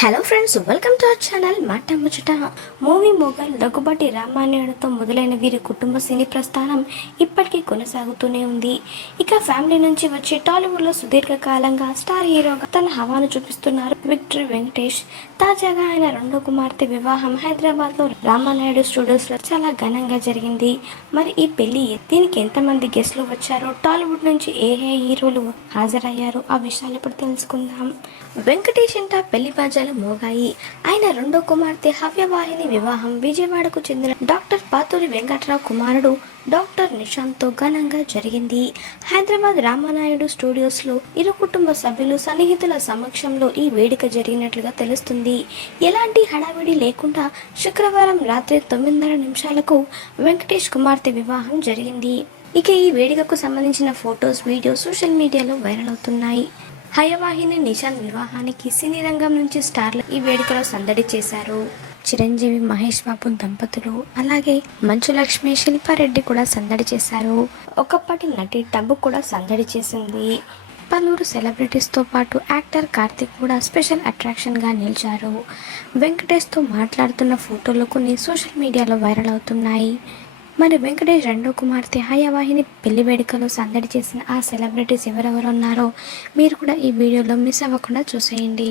Hello friends welcome to our channel Maata Muchata movie Mughal Daggubati రామాయణుడితో మొదలైన వీరి కుటుంబ సినీ ప్రస్థానం ఇప్పటికీ కొనసాగుతూనే ఉంది. ఇక ఫ్యామిలీ నుంచి వచ్చి టాలీవుడ్లో సుదీర్ఘకాలంగా స్టార్ హీరోగా తన హవాను చూపిస్తున్నారు విక్టర్ వెంకటేష్ తాజాగా ఆయన రెండో కుమార్తె వివాహం హైదరాబాద్లో రామానాయుడు స్టూడియోస్లో చాలా ఘనంగా జరిగింది. మరి ఈ పెళ్ళి దీనికి ఎంతమంది గెస్ట్లు వచ్చారో టాలీవుడ్ నుంచి ఏ ఏ హీరోలు హాజరయ్యారో ఆ విషయాలు ఇప్పుడు తెలుసుకుందాం. వెంకటేష్ ఇంట పెళ్ళి బాజాలు మోగాయి. ఆయన రెండో కుమార్తె హవ్యవాహిని వివాహం విజయవాడకు చెందిన డాక్టర్ పాతూరి వెంకట్రావు కుమారుడు డాక్టర్ నిశాంత్తో ఘనంగా జరిగింది. హైదరాబాద్ రామానాయుడు స్టూడియోస్లో ఇరు కుటుంబ సభ్యులు సన్నిహితుల సమక్షంలో ఈ వేడుక జరిగినట్లుగా తెలుస్తుంది. ఎలాంటి హడావిడి లేకుండా శుక్రవారం రాత్రి తొమ్మిదిన్నర నిమిషాలకు వెంకటేష్ కుమార్తె వివాహం జరిగింది. ఇక ఈ వేడుకకు సంబంధించిన ఫొటోస్ వీడియోస్ సోషల్ మీడియాలో వైరల్ అవుతున్నాయి. హయవాహిని నిశాంత్ వివాహానికి సినీ రంగం నుంచి స్టార్లు ఈ వేడుకలో సందడి చేశారు. చిరంజీవి మహేష్ బాబు దంపతులు అలాగే మంచు లక్ష్మి శిల్పారెడ్డి కూడా సందడి చేశారు. ఒకప్పటి నటి టబు కూడా సందడి చేసింది. పలువురు సెలబ్రిటీస్తో పాటు యాక్టర్ కార్తిక్ కూడా స్పెషల్ అట్రాక్షన్గా నిలిచారు. వెంకటేష్తో మాట్లాడుతున్న ఫోటోలు కొన్ని సోషల్ మీడియాలో వైరల్ అవుతున్నాయి. మరి వెంకటేష్ రెండో కుమార్తె హయావాహిని పెళ్ళి వేడుకలో సందడి చేసిన ఆ సెలబ్రిటీస్ ఎవరెవరు ఉన్నారో మీరు కూడా ఈ వీడియోలో మిస్ అవ్వకుండా చూసేయండి.